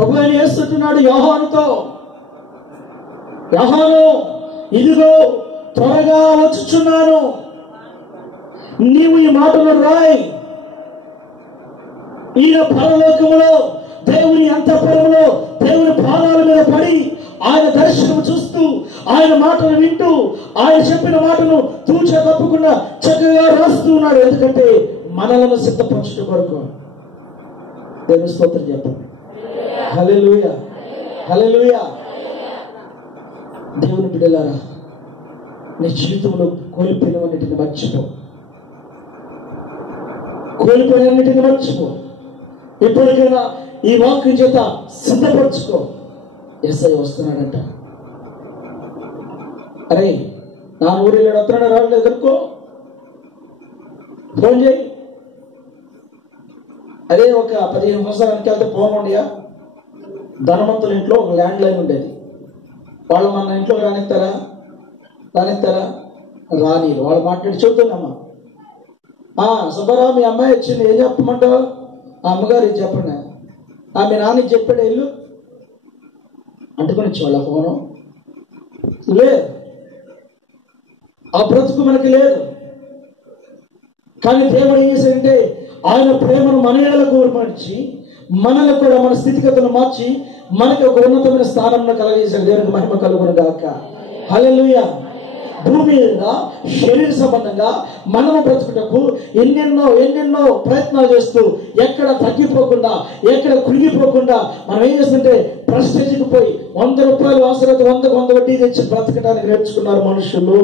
ప్రభు అని వేస్తుంటున్నాడు యోహానుతో, యోహాను ఇదిగో త్వరగా వచ్చుచున్నాను, నీవు ఈ మాటలు రాయి. ఈయన పరలోకములో దేవుని అంతఃపురములో దేవుని పాదాల మీద పడి ఆయన దర్శనం చూస్తూ ఆయన మాటలు వింటూ ఆయన చెప్పిన మాటను తూచా తప్పకుండా చక్కగా రాస్తూ ఉన్నాడు. ఎందుకంటే మనలను సిద్ధపరచడం కొరకు. దేవుని స్తోత్రం చెప్పండి. హల్లెలూయా, హల్లెలూయా. దేవుని బిడ్డలారా, నీ జీవితంలో కోల్పోయినవన్నిటిని మర్చిపో, కోల్పోయినన్నిటిని మర్చిపో. ఎప్పటికైనా ఈ వాక్యం చేత సిద్ధపరచుకో. యేసయ్య వస్తున్నాడంట. అరే నా ఊరిలో వస్తున్నాడు, రావట్లేదు అనుకో, ఫోన్ చేయి. అదే ఒక 15 సంవత్సరానికి వెళ్తే ఫోన్ ఉండయా? ధనవంతుల ఇంట్లో ఒక ల్యాండ్ లైన్ ఉండేది. వాళ్ళు మన ఇంట్లోకి రానిస్తారా? రానిరు. వాళ్ళు మాట్లాడి చెబుతున్నామ్మా, సుబ్బారావు మీ అమ్మాయి వచ్చింది, ఏం చెప్పమంటావు? ఆ అమ్మగారు ఇది చెప్పండి, మీ నాన్నకి చెప్పాడు ఇల్లు అంటుకొని వాళ్ళ ఫోను లేదు. ఆ బ్రతుకు మనకి లేదు. కానీ దేవుడు ఏం చేశాడంటే ఆయన ప్రేమను మన ఏళ్ళకు ఊర్పరిచి మనల్ని కూడా మన స్థితిగతులను మార్చి మనకి ఒక ఉన్నతమైన స్థానంలో కలగజేశాడు. దేవునికి మహిమ కలుగును గాక. హల్లెలూయా. భూమి మీద శరీర సంబంధంగా మనము బ్రతుకుటకు ఎన్నెన్నో ప్రయత్నాలు చేస్తూ ఎక్కడ తగ్గిపోకుండా, ఎక్కడ కురిగిపోకుండా మనం ఏం చేస్తుంటే ప్రెస్టేజ్కి పోయి 100 రూపాయలు అవసరమైతే 100 వడ్డీ తెచ్చి బ్రతకడానికి నేర్చుకున్నారు మనుషులు.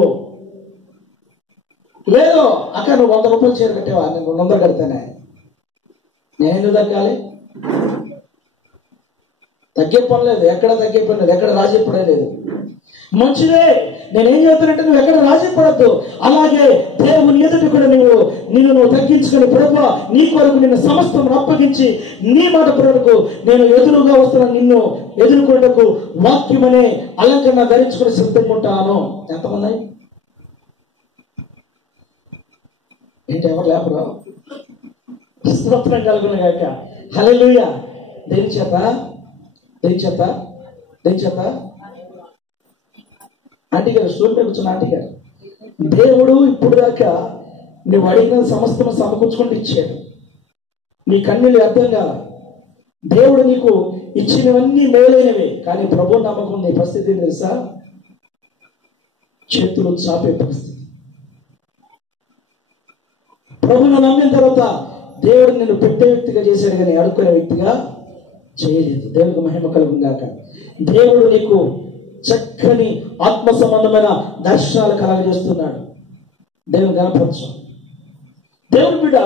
లేదు అక్కడ నువ్వు 100 రూపాయలు చీర కట్టేవా, నేను 100 కడతానే, నేను ఎందుకు తగ్గాలి? తగ్గే పని లేదు, ఎక్కడ తగ్గే పని లేదు, ఎక్కడ రాజీ పడలేదు. మంచిదే, నేనేం చెప్తానంటే నువ్వు ఎక్కడ రాజీ పడద్దు. అలాగే దేవుని ఎదుటి కూడా నిన్ను తగ్గించుకుని ప్రభువా నీ కొరకు నిన్ను సమస్తం అప్పగించి నీ మాట కొరకు నేను ఎదురుగా వస్తున్న నిన్ను ఎదుర్కొంటకు వాక్యం అనే అలంకరణ ధరించుకుని సిద్ధంగా ఉంటాను. ఎంతమంది? ఏంటి ఎవరు లేపరా? స్తోత్రం కలుగును గాక. హల్లెలూయా. దేని చేత ఆంటీ గారు స్టూల్ కూర్చున్న ఆంటీ గారు, దేవుడు ఇప్పుడు దాకా నువ్వు అడిగిన సమస్తం సమకూర్చుకుంటూ ఇచ్చాడు. నీ కన్నీళ్ళు అర్థం కాల. దేవుడు నీకు ఇచ్చినవన్నీ మేలైనవే. కానీ ప్రభు నమ్మకం నీ పరిస్థితి తెలుసా? చేతులు చాపే పరిస్థితి. ప్రభును నమ్మిన తర్వాత దేవుడు నిన్ను పెట్టే వ్యక్తిగా చేశాడు కానీ అడుక్కునే వ్యక్తిగా చేయలేదు. దేవునికి మహిమ కలుగును గాక. దేవుడు నీకు చక్కని ఆత్మ సంబంధమైన దర్శనాలు కలగజేస్తున్నాడు. దేవుని గణపరచు. దేవుని బిడ్డ,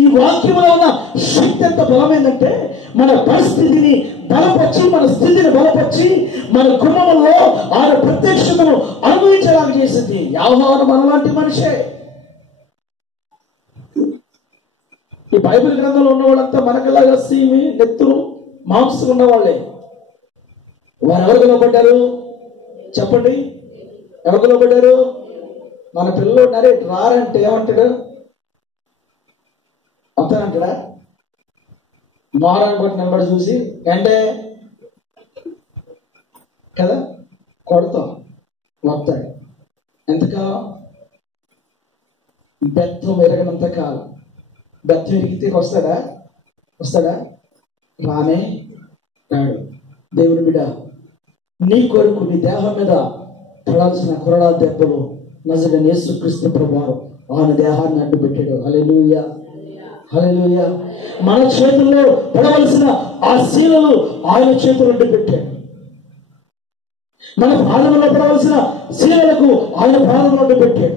ఈ వాక్యంలో ఉన్న శక్తి ఎంత బలమైందంటే మన పరిస్థితిని బలపరిచి, మన స్థితిని బలపరిచి, మన కుటుంబంలో ఆయన ప్రత్యక్షతను అనుభవించేలాగా చేసింది. యోహాను మనలాంటి మనిషే. ఈ బైబిల్ గ్రంథంలో ఉన్న వాళ్ళంతా మనకలాగా సీమి నెత్తురు మాంసం ఉన్నవాళ్ళే. వారు ఎవరికి లోపడ్డారు చెప్పండి? ఎవరికి లోపడ్డారు? మన పిల్లలు ఉన్నారే, రారంటే ఏమంటాడు? వస్తానంటాడా? మోహరాన్ని బట్టి నిలబడి చూసి అంటే కదా కొడతాం, వస్తాడు. ఎంతకాలం? బెత్తం ఎరగనంత కాలం. బెత్తం ఎరిగితే వస్తాడా? రానే రాడు. దేవుని బిడ్డ, నీ కొరకు నీ దేహం మీద పడాల్సిన కొరడా దెబ్బలు నజరేయుడైన యేసుక్రీస్తు ప్రభువారు ఆయన దేహాన్ని అడ్డుపెట్టాడు. హల్లెలూయా, హల్లెలూయా. మన చేతుల్లో పడవలసిన ఆ శీలలు ఆయన చేతులు అడ్డుపెట్టాడు. మన పాదములో పడవలసిన శీలలకు ఆయన పాదములు అడ్డుపెట్టాడు.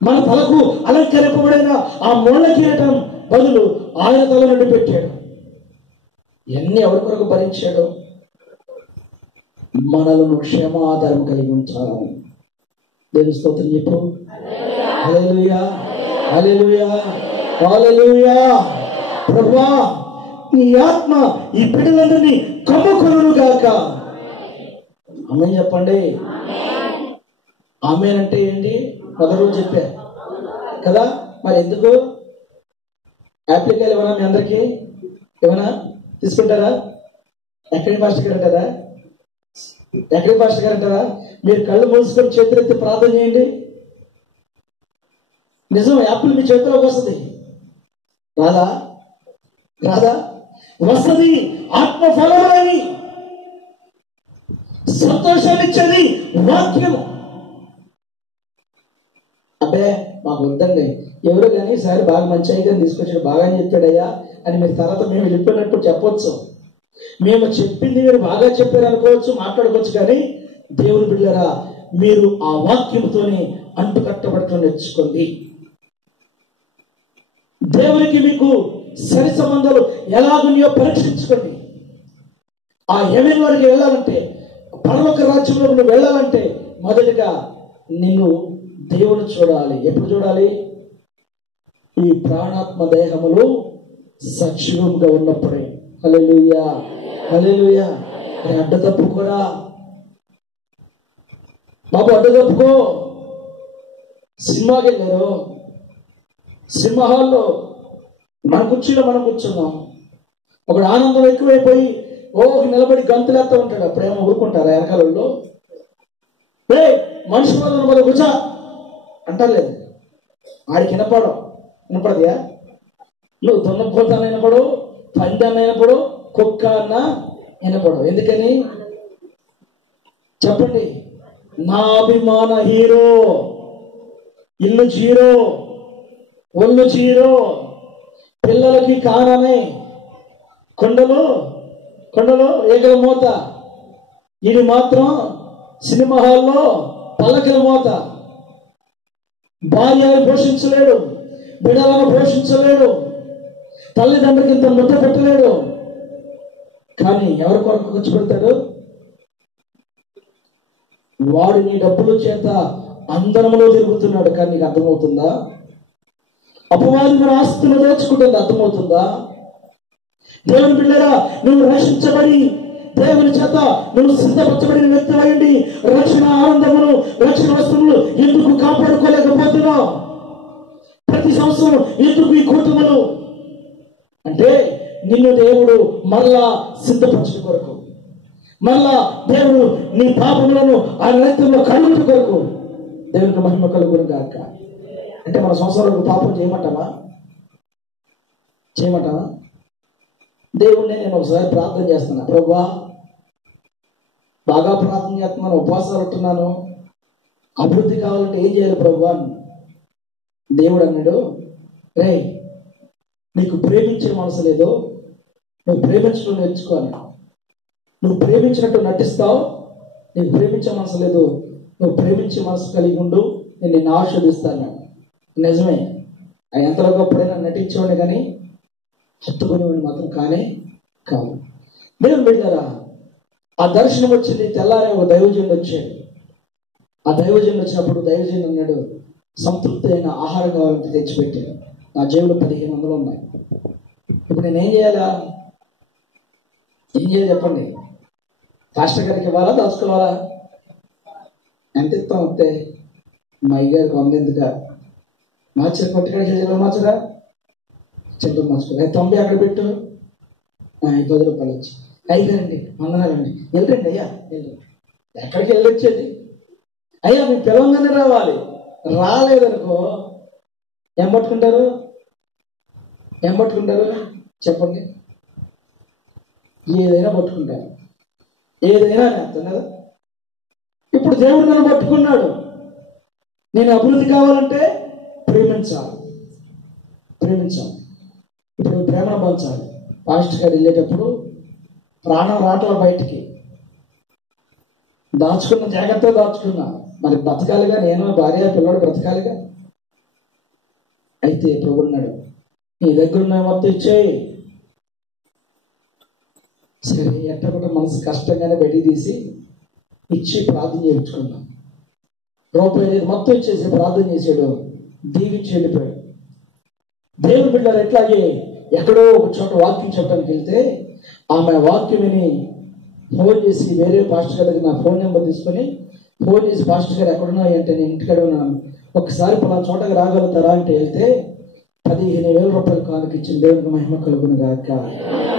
మన తలకు అలంకరింపబడిన ఆ ముళ్ళ కిరీటం బదులు ఆయన తల నుండి పెట్టాడు. ఇవన్నీ ఎవరి కొరకు భరించాడు? మనలను క్షేమాధారం కలిగి ఉంచాలని. దేవుని స్తోత్రం చెప్పు. హల్లెలూయా, హల్లెలూయా, హల్లెలూయా. ప్రభువా నీ ఆత్మ ఈ బిడ్డలందరినీ కమ్ముకొనును గాక. ఆమేన్ చెప్పండి. ఆమేన్ అంటే ఏంటి? మొదటి రోజు చెప్పా కదా. మరి ఎందుకు యాప్లికాయలు ఇవ్వనా? మీ అందరికీ ఇవ్వనా? తీసుకుంటారా? ఎక్కడి పాస్టర్ గారు అంటారా? ఎక్కడి పాస్టర్ గారు అంటారా? మీరు కళ్ళు మూసుకొని చేతులెత్తి ప్రార్థన చేయండి. నిజం, యాపిల్ మీ చేతిలోకి వస్తుంది. రాదా? రాదా? వస్తుంది. ఆత్మఫలమని సంతోషాన్ని ఇచ్చేది వాక్యము. అబ్బే మాకు వద్దండి, ఎవరు కానీ సరే బాగా మంచి అయితే తీసుకొచ్చాడు, బాగా చెప్పాడయ్యా అని మీరు తర్వాత మేము వెళ్ళిపోయినట్టు చెప్పొచ్చు. మేము చెప్పింది మీరు బాగా చెప్పారు అనుకోవచ్చు, మాట్లాడుకోవచ్చు. కానీ దేవుని బిడ్డలారా, మీరు ఆ వాక్యంతోనే అంటు కట్టబడటం నేర్చుకోండి. దేవునికి మీకు సరి సంబంధాలు ఎలాగున్నాయో పరీక్షించుకోండి. ఆ హెవెన్లోకి వెళ్ళాలంటే, పరలోక రాజ్యంలో నువ్వు వెళ్ళాలంటే మొదటిగా నిన్ను దేవుడు చూడాలి. ఎప్పుడు చూడాలి? ఈ ప్రాణాత్మ దేహములు సజీవంగా ఉన్నప్పుడే. హల్లెలూయా, హల్లెలూయా. అడ్డ తప్పుకోరా బాబు, అడ్డ తప్పుకో. సినిమాకి వెళ్ళారు, సినిమా హాల్లో మన కుర్చీలో మనం కూర్చున్నాం. ఒకడు ఆనందం ఎక్కువైపోయి నిలబడి గంతులేస్తా ఉంటాడు. అప్పుడేమో ఊరుకుంటారా వెనకాలలో? మనిషి మన కూర్చా అంటలేదు. ఆడికి వినపడదియా? నువ్వు దున్నపోతాను వినపడు, పందన్న వినపడు, కుక్క అన్న వినపడు. ఎందుకని చెప్పండి? నా అభిమాన హీరో, ఇల్లు జీరో, ఒళ్ళు జీరో, పిల్లలకి కాననే కొండలు ఏకల మోత. ఇది మాత్రం సినిమా హాల్లో పల్లకిల మోత. భార్యను పోషించలేడు, బిడ్డలను పోషించలేడు, తల్లిదండ్రులకి ఇంత ముద్ద పెట్టలేడు. కానీ ఎవరి కొరకు ఖర్చు పెడతాడు? వాడు నీ డబ్బుల చేత అందరములో తిరుగుతున్నాడు. కానీ నీకు అర్థమవుతుందా? అపవాది మన ఆస్తులు దోచుకుంటుంది. అర్థమవుతుందా? దేవుని బిడ్డలారా, నువ్వు రక్షించబడి దేవుని చేత నువ్వు సిద్ధపరచబడిన వ్యక్తివైంది రక్షణ ఆనందమును, రక్షణ వస్తువులు ఎందుకు కాపాడుకోలేకపోతున్నావు? ప్రతి సంవత్సరం ఎందుకు ఈ కూటములు అంటే నిన్ను దేవుడు మరలా సిద్ధపరచడం కొరకు, మరలా దేవుడు నీ పాపములను ఆ రక్తంలో కడుగుట కొరకు. దేవునికి మహిమ కలుగును గాక. అంటే మన సంవత్సరాలకు పాపం చేయమంటావా? దేవుణ్ణి నేను ఒకసారి ప్రార్థన చేస్తున్నా, ప్రభువా బాగా ప్రార్థన చేస్తున్నాను, ఉపవాసాలు ఉంటున్నాను, అభివృద్ధి కావాలంటే ఏం చేయాలి ప్రభువా? దేవుడు అన్నాడు, రే నీకు ప్రేమించే మనసు లేదు, నువ్వు ప్రేమించడం నేర్చుకోవాలి. నువ్వు ప్రేమించినట్టు నటిస్తావు, నీకు ప్రేమించే మనసు లేదు, నువ్వు ప్రేమించే మనసు కలిగి ఉండు, నేను నిన్ను ఆశీర్వదిస్తాను. నిజమే, ఆయన ఎంతలో గొప్పడైనా నటించేవాడిని కానీ హత్తుకునేవాడిని మాత్రం కాదు. దేవుని బిడ్డలారా, ఆ దర్శనం వచ్చింది. తెల్లారే ఒక దైవజనుడు వచ్చాడు. ఆ దైవజనుడు వచ్చినప్పుడు దైవజనుడు అన్నాడు, సంతృప్తి అయిన ఆహారం కావాలంటే తెచ్చిపెట్టాడు. నా జేబులో 1500 ఉన్నాయి. ఇప్పుడు నేనేం చేయాలా? ఏం చేయాలి చెప్పండి? పాస్టర్ గారికి ఇవ్వాలా, దాచుకోవాలా? ఎంత ఇస్తాం వస్తే మా అయ్యగారికి 100 ఎందుక? మార్చారు, కొట్టుకాడ చెల్లెలు మార్చరా, చెల్లెలు మార్చుకో. 90 అక్కడ పెట్టు, 10 రూపాయలు వచ్చి. అయ్యారండి, వందనాలండి, వెళ్ళండి అయ్యా, వెళ్ళండి. ఎక్కడికి వెళ్ళొచ్చేది? అయ్యా మీ పిలవంగానే రావాలి. రాలేదనుకో ఏం పట్టుకుంటారు చెప్పండి? ఏదైనా పట్టుకుంటారు, ఏదైనా అర్థం కదా. ఇప్పుడు దేవుడు నన్ను పట్టుకున్నాడు. నేను అభివృద్ధి కావాలంటే ప్రేమించాలి. ఇప్పుడు ప్రేమను పంచాలి. పాస్టర్ గారు వెళ్ళేటప్పుడు ప్రాణం రావట్ల బయటికి జాగ్రత్తగా దాచుకున్నా. మరి బ్రతకాలిగా, నేను భార్య పిల్లడు బ్రతకాలిగా. అయితే ప్రభు అన్నాడు, నీ దగ్గర ఉన్న మొత్తం ఇచ్చేయి. సరే, ఎట్టకుండా మనసు కష్టంగానే బయటికి తీసి ఇచ్చి ప్రార్థన చేయించుకున్నాం. రూపాయి మొత్తం ఇచ్చేసి ప్రార్థన చేసాడు, దీవించి వెళ్ళిపోయాడు. దేవుని బిడ్డలు ఎట్లాగే ఎక్కడో ఒక చోట వాక్యం చెప్పడానికి వెళ్తే ఆమె వాక్యం విని ఫోన్ చేసి వేరే పాస్టర్ గారికి నా ఫోన్ నెంబర్ తీసుకొని ఫోన్ చేసి, పాస్టర్ గారు ఎక్కడున్నాయి అంటే నేను ఇంటికాడ ఉన్నాను, ఒకసారి పలానా చోటకి రాగలుగుతారా అంటే వెళ్తే 15,000 రూపాయలు కానుక ఇచ్చింది. దేవునికి మహిమ కలుగును గాక.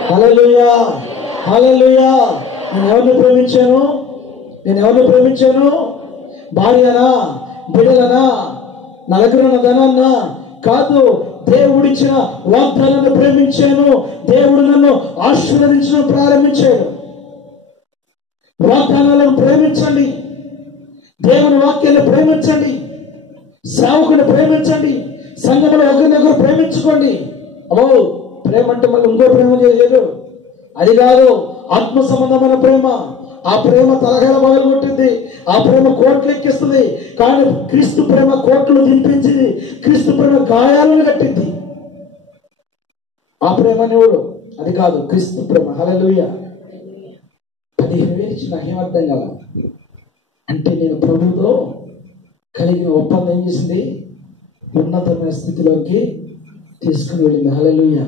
హల్లెలూయా, హల్లెలూయా. నేను ఎవరిని ప్రేమించాను? భార్యనా, బిడ్డలనా, నలుగురున్న ధనాన్నా కాదు. దేవుడిచ్చిన వాగ్దానాన్ని ప్రేమించాను. దేవుడు నన్ను ఆశీర్వదించడం ప్రారంభించాడు. వాగ్దానాలను ప్రేమించండి, దేవుని వాక్యాన్ని ప్రేమించండి, సేవకుని ప్రేమించండి, సంఘంలో ఒకరినొకరు ప్రేమించుకోండి. అమ్మో, ప్రేమ అంటే మళ్ళీ ఇంకో ప్రేమ చేయలేదు, అది కాదు. ఆత్మ సంబంధమైన ప్రేమ. ఆ ప్రేమ తలగల మొదలు కొట్టింది, ఆ ప్రేమ కోట్లు ఎక్కిస్తుంది. కానీ క్రీస్తు ప్రేమ కోట్లు దింపించింది, క్రీస్తు ప్రేమ గాయాలను కట్టింది. ఆ ప్రేమ దేవుడు, అది కాదు క్రీస్తు ప్రేమ. హల్లెలూయా. 15,000 ఇచ్చి నాకేమర్థం కదా అంటే, నేను ప్రభుతో కలిగిన ఒప్పందం ఏం చేసింది? ఉన్నతమైన స్థితిలోకి తీసుకుని వెళ్ళింది. హల్లెలూయా.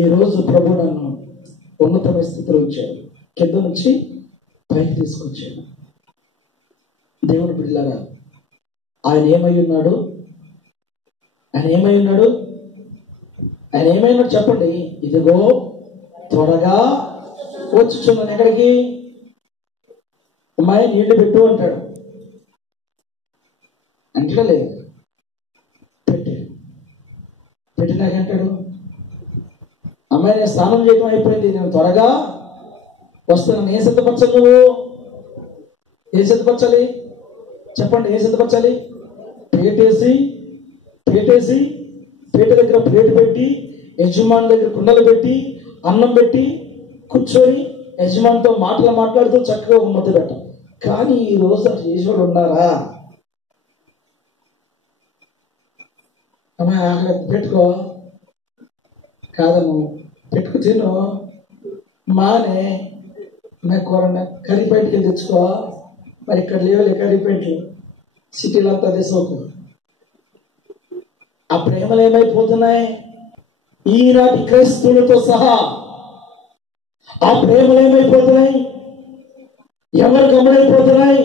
ఈరోజు ప్రభు నన్ను ఉన్నతమైన స్థితిలో ఉంచాడు, కింద నుంచి పైకి తీసుకొచ్చాడు. దేవుడు బిడ్డలారా, ఆయన ఏమై ఉన్నాడు? చెప్పండి. ఇదిగో త్వరగా వచ్చుచున్నాను. ఎక్కడికి? అమ్మాయి నీళ్లు పెట్టు అంటాడు, అంటలేదు. పెట్టినాకంటాడు, అమ్మాయి నేను స్నానం చేయడం అయిపోయింది, నేను త్వరగా వస్తున్నాను. ఏం సిద్ధపరచాలి నువ్వు? ఏం సిద్ధపరచాలి చెప్పండి? ఏం సిద్ధపరచాలి? పేటేసి పీట దగ్గర ప్లేట్ పెట్టి, యజమాని దగ్గర కుండలు పెట్టి, అన్నం పెట్టి, కూర్చొని యజమానితో మాట్లాడుతూ చక్కగా ఒక ముద్ద పెట్టాం. కానీ ఈ రోజు అట్లా చేసేవాడు ఉన్నారా? అమ్మాయి ఆకలి పెట్టుకో, కాదమ్ము పెట్టుకు తిను, మానే కూరన్నా కర్రీ పాయింట్కి వెళ్ళి తెచ్చుకో. మరి ఇక్కడ లేవలే కర్రీ పాయింట్లు, సిటీలో అంతా అదే సోకు. ఆ ప్రేమలు ఏమైపోతున్నాయి? ఈనాటి క్రైస్తవులతో సహా ఆ ప్రేమలు ఏమైపోతున్నాయి? ఎవరు గమనైపోతున్నాయి?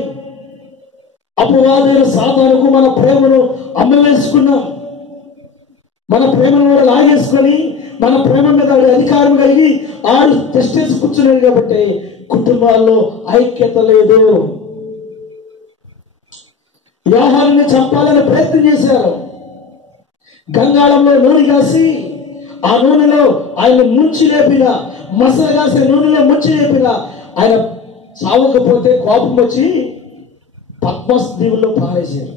అపవాదైన సాతానుకు మన ప్రేమను అమ్మవేసుకున్నాం. మన ప్రేమను కూడా లాగేసుకొని, మన ప్రేమ మీద అధికారం కలిగి ఆడు టెస్టేసి కూర్చున్నాడు. కాబట్టి కుటుంబాల్లో ఐక్యత లేదు. యోహానుని చంపాలని ప్రయత్నం చేశారు. గంగాళంలో నూనె కాసి, ఆ నూనెలో ఆయన ముంచి లేపిన, మసలు కాసే నూనెలో ముంచి లేపిన ఆయన సావకపోతే కోపం వచ్చి పద్మస్ దీవుల్లో పారేశారు.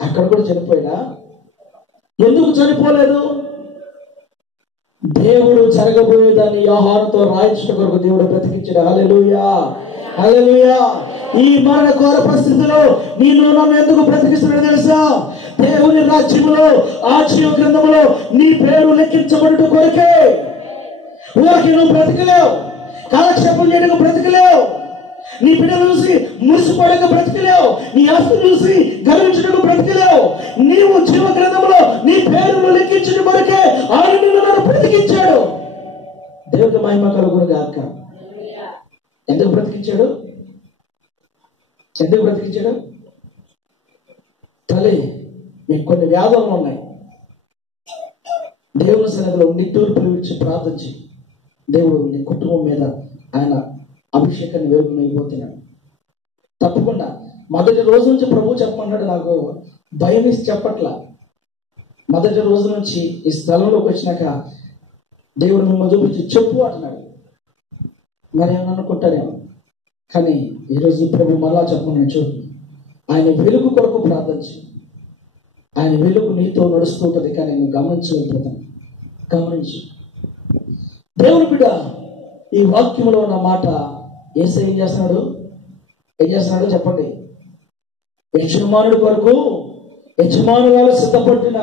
అక్కడ కూడా చనిపోయినా ఎందుకు చనిపోలేదు? దేవుడు జరగబోయేదాన్ని యోహానుతో రాయించడం కొరకు దేవుడు బ్రతికించాడు. హల్లెలూయా, హల్లెలూయా. ఈ మరణ ఘోర పరిస్థితిలో నేను నన్ను ఎందుకు బ్రతికిస్తున్నాడు తెలుసా? దేవుని రాజ్యములో, ఆ జీవ గ్రంథములో నీ పేరు లెక్కించబడుట కొరకే. ఊరికి నువ్వు బ్రతికలేవు, కాలక్షేపం చేయడానికి బ్రతికలేవు, నీ బిడ్డలు చూసి మురిసిపోవడానికి బ్రతికలేవు, నీ ఆస్తిని చూసి గర్వించడానికి బ్రతికలేవు. నీవు జీవ గ్రంథంలో నీ పేరును లెక్కించడం కొరకే ఆయన నిన్ను నన్ను బ్రతికించాడు. దేవుడికి మహిమ కలుగును గాక. ఎందుకు బ్రతికించాడు? తల్లి, మీకు కొన్ని వ్యాధులు ఉన్నాయి. దేవుని సన్నిధిలో నిట్టూర్పులు విడిచి ప్రార్థించి, దేవుడు నీ కుటుంబం మీద ఆయన అభిషేకాన్ని వేరుకునైపోతున్నాడు. తప్పకుండా మొదటి రోజు నుంచి ప్రభు చెప్పమన్నాడు. నాకు భయం వేసి చెప్పట్లా. మొదటి రోజు నుంచి ఈ స్థలంలోకి వచ్చినాక దేవుడు మిమ్మల్ని చూపించి చెప్పు అంటున్నాడు. మరి ఏమన్నా అనుకుంటానేమో, కానీ ఈరోజు ప్రభు మళ్ళా చెప్పమని చూడు. ఆయన వెలుగు కొరకు ప్రార్థించి, ఆయన వెలుగు నీతో నడుస్తూ ఉంటుంది. కానీ నేను గమనించలేకపోతాను. గమనించు దేవుని బిడ్డ, ఈ వాక్యంలో ఉన్న మాట యేసయ్య ఏం చేస్తున్నాడు చెప్పండి? యజమానుడి కొరకు యజమానురాలు సిద్ధపడిన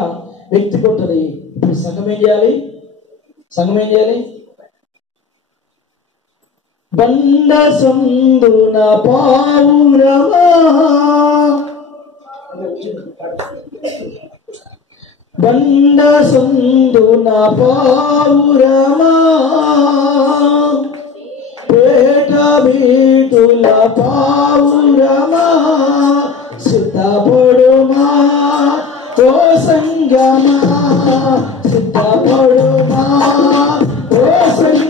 వ్యక్తి ఉంటుంది. ఇప్పుడు సంఘం ఏం చేయాలి? బండ సందున పావురమా, బండ సందున పావురమా, పేట వీటుల పావురమా, సిద్ధపడుమా ఓ సంగమా, సిద్ధపడుమా ఓ సంగమా.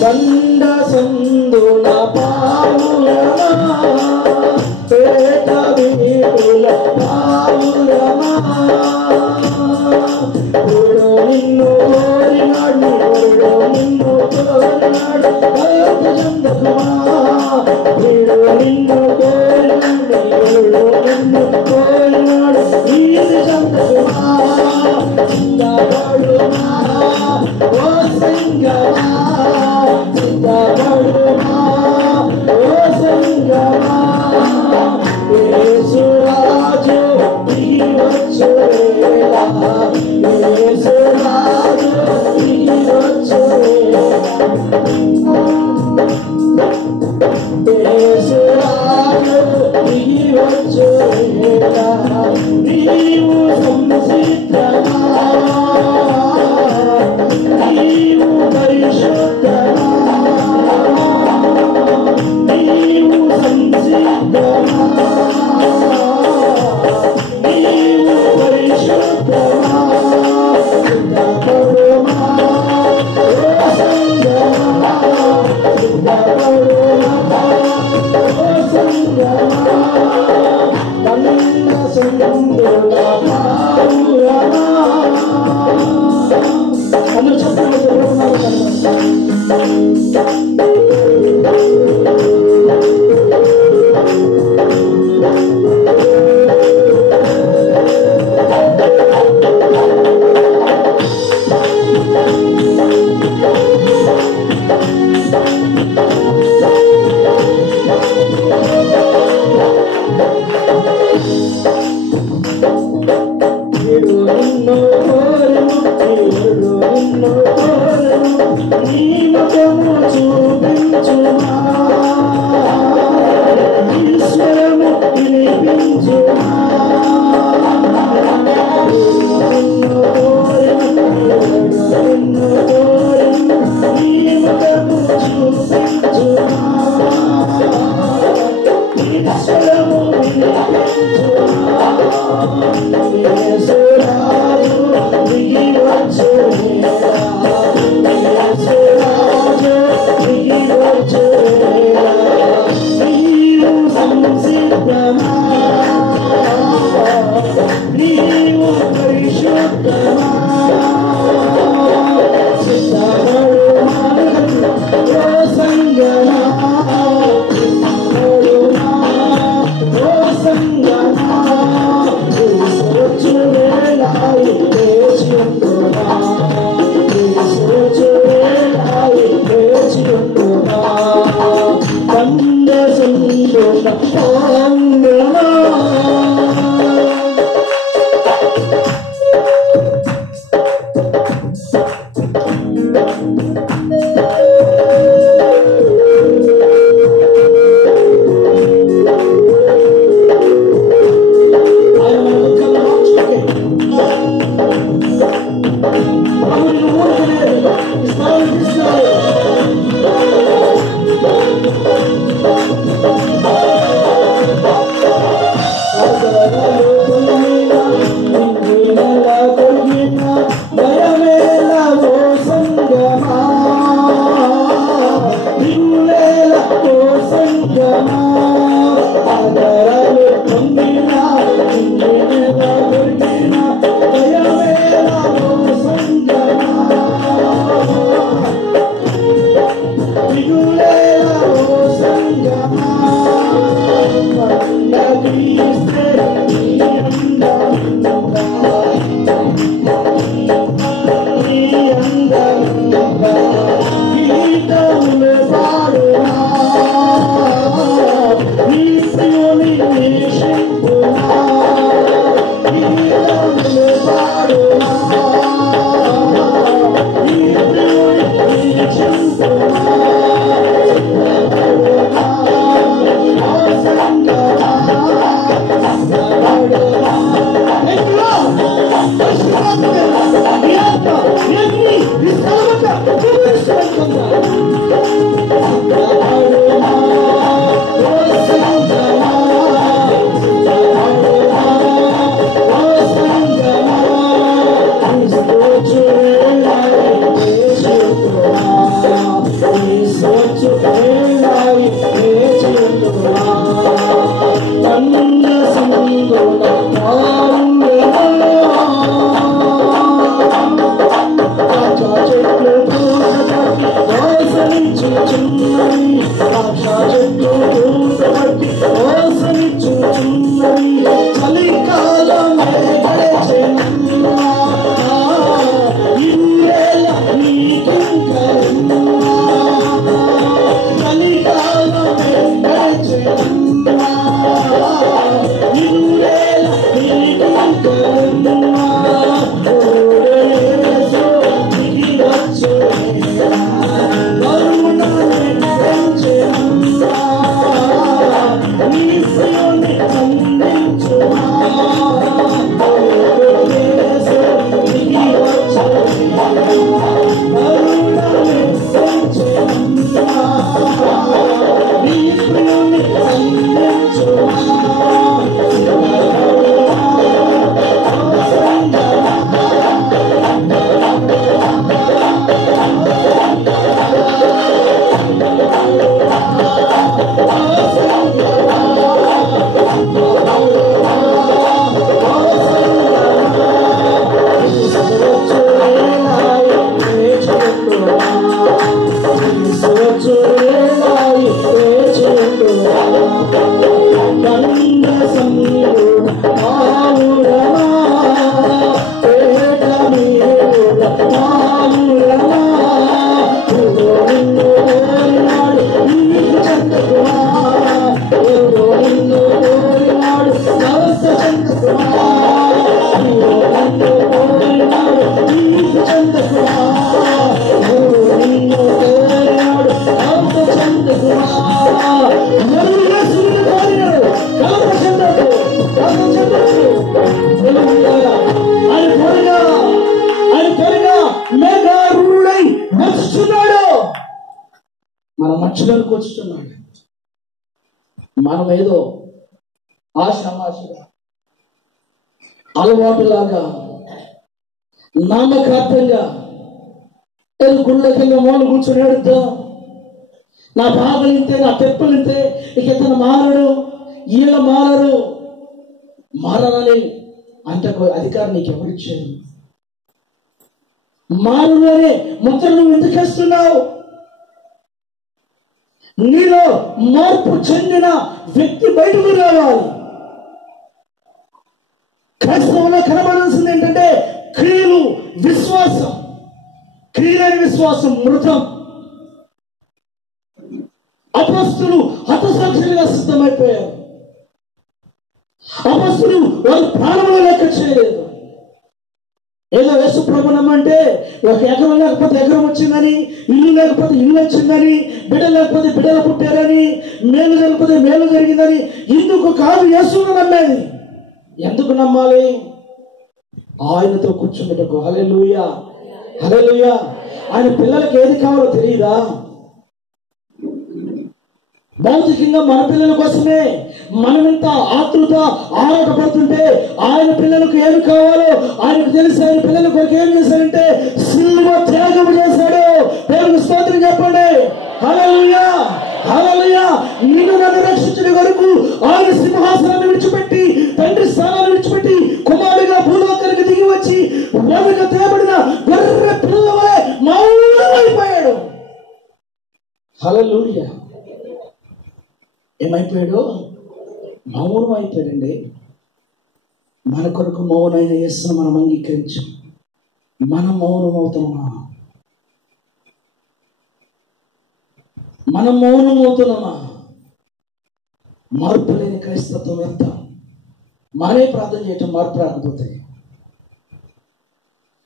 దండ సందున పావులమా పేట వీరుల పావులమా ఊడు నిన్ను కోరినాడు ఊడు నిన్ను కోరినాడు చందకుమా వీడు నిన్ను కోరినాడు ఊడు నిన్ను కోరినాడు వీరి చందకుమా చిందపడుమా ఓ సింగమా Bye. చూచుచున్నవి, ద్రాక్ష చెట్టు పూత పట్టి వాసనిచ్చుచున్నవి, చలికాలమే గడిచెనమ్మా, ఇన్నేళ్ళ నీకింకరున్నా, చలికాలమే గడిచెనమ్మా, ఇన్నేళ్ళ నీకింకరున్నా, యేసు దిగి వచ్చునేలా, కరుణనే పెంచెనమ్మా, నీ సియోని సంధించుమా, యేసు దిగి వచ్చునేలా, కరుణనే పెంచెనమ్మా, నీ ప్రియుని సంధించుమా. మన మధ్యలోకి వచ్చుతున్నాడు. మనం ఏదో ఆషామాషిగా అలవాటులాగా నామకార్థంగా ఏదో గుళ్ళకెళ్ళి మూల కూర్చొని ఏడుద్దాం, నా బాధలు ఇంతే, నా తెప్పులు ఇంతే, ఇక ఇతను మారడు, ఈయన మారరు, మారనని అంటే అధికారం నీకు ఎవరిచ్చారు? మారు అనే ముద్ర నువ్వు ఎందుకేస్తున్నావు? నీలో మార్పు చెందిన వ్యక్తి బయటకు రావాలి. క్రైస్తవంలో కనబడాల్సింది ఏంటంటే క్రియలు, విశ్వాసం. క్రియలేని విశ్వాసం మృతం. అపొస్తలులు హతసాక్షులుగా సిద్ధమైపోయారు. అపొస్తలులు వారు ప్రాణములు లెక్క చేయలేదు. ఏదో యేసు ప్రభు నమ్మంటే ఒక ఎకరం లేకపోతే ఎకరం వచ్చిందని, ఇల్లు లేకపోతే ఇల్లు వచ్చిందని, బిడ్డ లేకపోతే బిడ్డలు పుట్టారని, మేలు లేకపోతే మేలు జరిగిందని ఇందుకు కాదు యేసును నమ్మేది. ఎందుకు నమ్మాలి? ఆయనతో కూర్చున్నటకు. హల్లెలూయా, హల్లెలూయా. ఆయన పిల్లలకి ఏది కావాలో తెలియదా? భౌతికంగా మన పిల్లల కోసమే మనమెంత ఆతృత ఆరాటపడుతుంటే ఆయన పిల్లలకు ఏమి కావాలో ఆయనకు తెలిసి ఆయన పిల్లల కొరకు ఏం చేశాడంటే సిలువ త్యాగం చేశాడు. దేవునికి స్తోత్రం చెప్పండి. హల్లెలూయా, హల్లెలూయా. నిన్ను నన్ను రక్షించడం వరకు ఆయన సింహాసనాన్ని విడిచిపెట్టి, తండ్రి స్థానాన్ని విడిచిపెట్టి కుమారుడిగా భూలోకానికి దిగి వచ్చి వెనుక తేబడిన గొర్రె పిల్లవలే మౌనమైపోయాడు. హల్లెలూయా. ఏమైపోయాడు? మౌనం అయిపోయాడండి. మన కొరకు మౌనైన యేసును మనం అంగీకరించు. మనం మౌనం అవుతున్నామా? మనం మౌనం అవుతున్నామా? మార్పు లేని క్రైస్తత్వం ఎంత? మనమే ప్రార్థన చేయటం మార్పు రాకపోతే,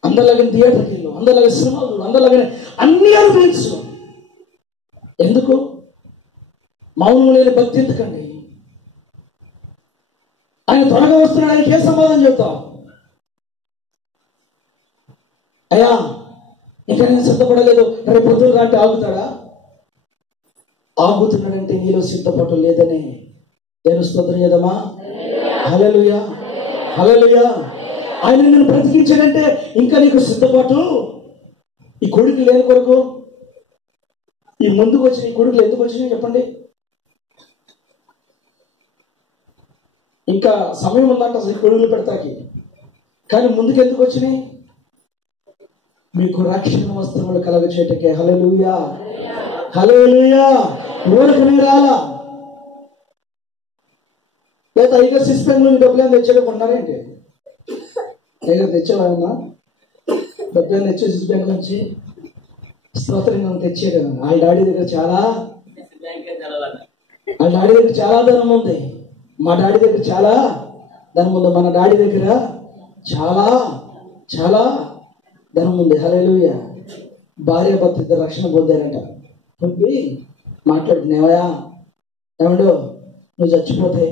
అందరిలాగా థియేటర్కి వెళ్ళు, అందరిలాగా సినిమాలు, అందరిలాగా అన్ని అనుభవించు. ఎందుకు? మౌనం లేని భక్తి ఎందుకండి? ఆయన త్వరగా వస్తున్నాడు, ఆయనకి ఏ సమాధానం చెప్తాం? అయ్యా ఇంకా నేను సిద్ధపడలేదు, రేపు పొద్దున అంటే ఆగుతాడా? ఆగుతున్నాడంటే నీలో సిద్ధపడటం లేదని దేవుని స్తోత్రం చేద్దామా? హల్లెలూయా, హల్లెలూయా. ఆయన నిన్ను బ్రతికించాడంటే ఇంకా నీకు సిద్ధపాటు. ఈ కొడుకు లేని కొరకు ఈ ముందుకు వచ్చిన ఈ కొడుకులు ఎందుకు వచ్చినాయి చెప్పండి? ఇంకా సమయం ఉందంట అసలు ఈ కొడుకులు పెడతాకి, కానీ ముందుకు ఎందుకు వచ్చినాయి? మీకు రక్షణ వస్త్రములు కలగచేయటకే. హల్లెలూయా, హల్లెలూయా. ఊరికనే రాలా. లేదా ఐగర్ సిక్స్ ప్యాక్ నుంచి డబ్బులు ఏమైనా తెచ్చాడు కొన్నారేంటి? ఐగర్ తెచ్చేవాళ్ళమ్మా డబ్బులు ఏమైనా తెచ్చే సిక్స్ ప్యాక్ నుంచి స్తోత్రంగా తెచ్చాడు. వాళ్ళ డాడీ దగ్గర చాలా ధనం ఉంది. మా డాడీ దగ్గర చాలా ధనం ఉంది. మన డాడీ దగ్గర చాలా చాలా ధనం ఉంది. హల్లెలూయా. భార్య భర్త ఇద్దరు రక్షణ పొందారంట. పొంది మాట్లాడుతున్నావా, ఏమండో నువ్వు చచ్చిపోతే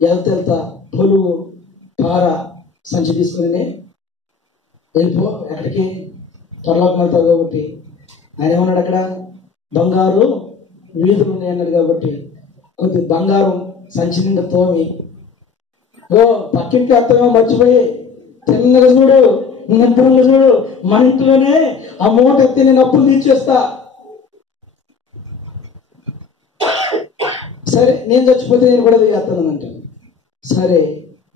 వెళ్తా పొలువు పార సంచి తీసుకుని వెళ్ళిపో, ఎక్కడికి పరలోకం వెళ్తావు కాబట్టి. ఆయన ఏమన్నాడు అక్కడ, బంగారు వీధులు ఉన్నాయి అన్నాడు కాబట్టి కొద్ది బంగారం సంచి నిండా తోమి పక్కింటి అత్తగా మర్చిపోయి తిన్నగా చూడు, నిబ్బరంగా చూడు, మన ఇంట్లోనే ఆ మూట ఎత్తి నేను అప్పులు తీర్చేస్తా. సరే నేను చచ్చిపోతే నేను కూడా చేస్తాను అంటాను. సరే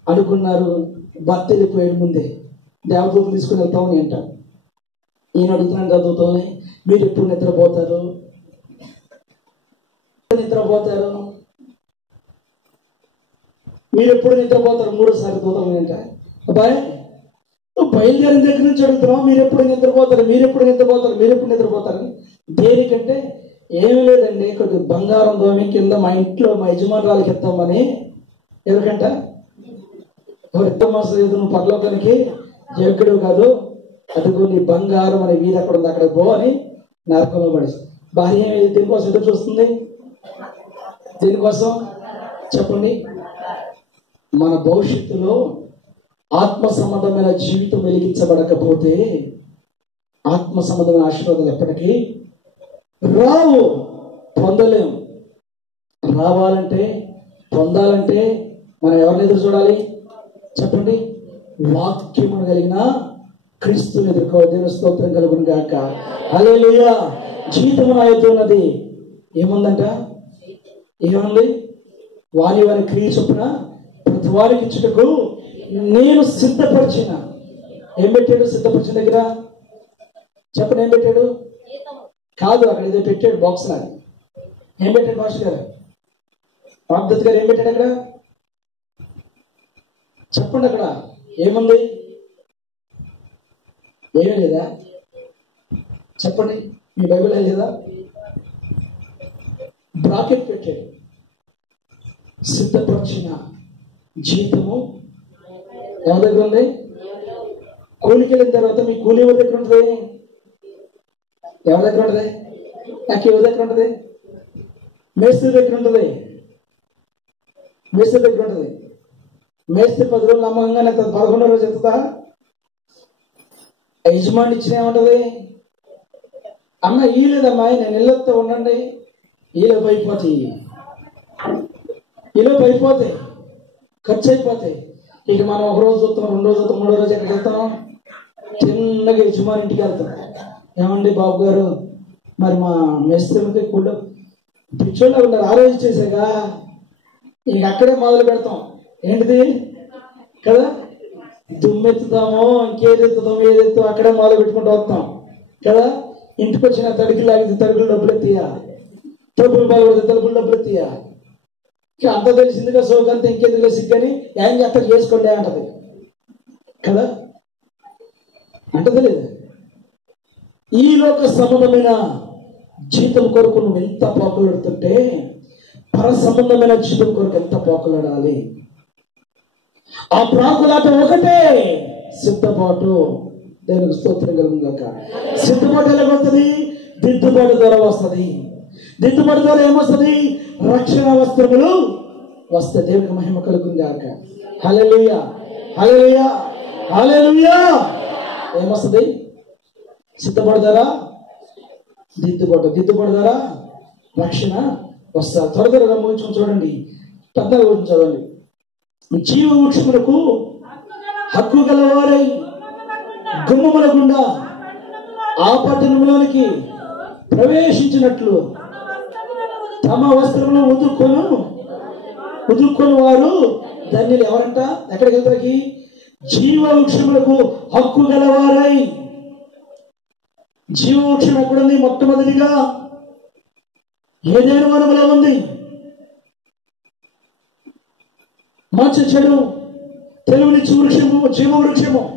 అనుకున్నారు. భర్త వెళ్ళిపోయాడు ముందే. దేవదూతలు తీసుకుని వెళ్తామని అంటాను. ఈయన అడుగుతున్నాను చదువుతామని, మీరు ఎప్పుడు నిద్రపోతారు? మీరు ఎప్పుడు నిద్రపోతారు? 3 సార్లు దూతమని అంట. అబ్బాయి నువ్వు బయలుదేరిన దగ్గర నుంచి అడుగుతున్నావు, మీరు ఎప్పుడు నిద్రపోతారు? దేనికంటే ఏమి లేదండి, కొద్ది బంగారం దోమి కింద మా ఇంట్లో మా యజమానురాలకి ఇస్తామని. ఎవరికంట? మాసం లేదు, నువ్వు పరలోకానికి యోగ్యుడు కాదు, అదిగో నీ బంగారం అనే వీధి అక్కడ ఉంది, అక్కడ పో అని నరకంలో పడేసి. భార్య దేనికోసం ఎదురు చూస్తుంది? దేనికోసం చెప్పండి? మన భవిష్యత్తులో ఆత్మ సంబంధమైన జీవితం వెలిగించబడకపోతే ఆత్మ సంబంధమైన ఆశీర్వాదాలు ఎప్పటికీ రావు, పొందలేము. రావాలంటే పొందాలంటే మనం ఎవరిని ఎదురు చూడాలి చెప్పండి? వాక్యమును కలిగిన క్రీస్తుని ఎదుర్కోవాలి. దేవుని స్తోత్రం కలుగును గాక. హల్లెలూయా. జీవితము నా యొద్ద ఉన్నది. ఏముందంట? ఏముంది? వాని క్రియ చొప్పున ప్రతి వారికి ఇచ్చుటకు నేను సిద్ధపరిచిన. ఏం పెట్టాడు? సిద్ధపరిచిన దగ్గర చెప్పండి, ఏం పెట్టాడు? కాదు, అక్కడ ఏదో పెట్టాడు బాక్స్ లాగా. ఏం పెట్టాడు మాస్టర్ గారు? వాగ్దత్ గారు ఏం పెట్టాడు అక్కడ? చెప్పండి, అక్కడ ఏముంది? ఏమీ లేదా? చెప్పండి, మీ బైబిల్ లేదా? బ్రాకెట్ పెట్టాడు. సిద్ధపరిచిన జీతము ఎవరి దగ్గర ఉంది? కూలికి వెళ్ళిన తర్వాత మీ కూలి ఎవరి దగ్గర ఉంటుంది? ఎవరి దగ్గర ఉంటుంది? నాకు ఎవరి దగ్గర ఉంటుంది? మేస్త్రి దగ్గర ఉంటుంది. మేస్త్రి 10 రోజులు నమ్మకంగానే 11వ రోజు ఎత్తుతా. యజమాని ఇచ్చిన ఏముంటది? అమ్మ ఈ లేదమ్మా, నేను ఇళ్ళతో ఉండండి, ఈలోపు అయిపోతాయి, ఖర్చు అయిపోతాయి. ఇక మనం 1 రోజు చూస్తాం, 2 రోజు చూస్తాం, 3వ రోజు ఎక్కడికి వెళ్తాం? చిన్నగా యజమాని ఇంటికి వెళ్తాం. ఏమండి బాబు గారు, మరి మా మేస్త్రికి కూడా పిచ్చోళ్ళ ఉన్నారు, ఆ రోజు చేసాక ఇక అక్కడే మొదలు పెడతాం. ఏంటిది కదా? దుమ్మెత్తుతామో ఇంకేదెత్తుతామో ఏదెత్తు అక్కడే మొదలు పెట్టుకుంటూ వస్తాం కదా. ఇంటికి వచ్చిన తడికి లాగితే తడుపులు డబ్బులు ఎత్తియా, తలుపులు బాగుపడితే తలుపులు డబ్బులు ఎత్తియా. అంత తెలిసిందిగా సోకంతా ఇంకెందుకు సిగ్గని ఏం చేస్తారు చేసుకోండి అంటది కదా. అంటది లేదు. ఈ లోక సంబంధమైన జీతం కొరకు నువ్వు ఎంత పోకలాడుతుంటే పర సంబంధమైన జీతం కొరకు ఎంత పోకలాడాలి. ఆ ప్రాకులాట ఒకటే, సిద్ధపాటు. దేవునికి స్తోత్రం కలుగుగాక. సిద్ధపాటు ఎలా వస్తుంది? దిద్దుబాటు ద్వారా వస్తుంది. దిద్దుబాటు ద్వారా ఏమొస్తుంది? రక్షణ వస్త్రములు వస్తాయి. దేవునికి మహిమ కలుగుగాక. హల్లెలూయా, హల్లెలూయా, హల్లెలూయా. ఏమొస్తుంది? సిద్ధపాటు ద్వారా దిద్దుబాటు ద్వారా రక్షణ వస్తారు. త్వరగా ముగించుకుని చూడండి, 14 చదవండి. జీవ వృక్షములకు హక్కు గలవారై గుమ్మముల గుండా ఆ పట్టణంలోనికి ప్రవేశించినట్లు తమ వస్త్రములు ఉదుక్కొని వారు ధన్యులు. ఎవరంట? ఎక్కడికి వెళ్తాకి? జీవ వృక్షములకు హక్కు గలవారై. జీవ వృక్షం ఎక్కడుంది? మొట్టమొదటిగా ఏదైనా వనములో ఉంది. మంచి చెడు తెలివినిచ్చు వృక్షము జీవ వృక్షము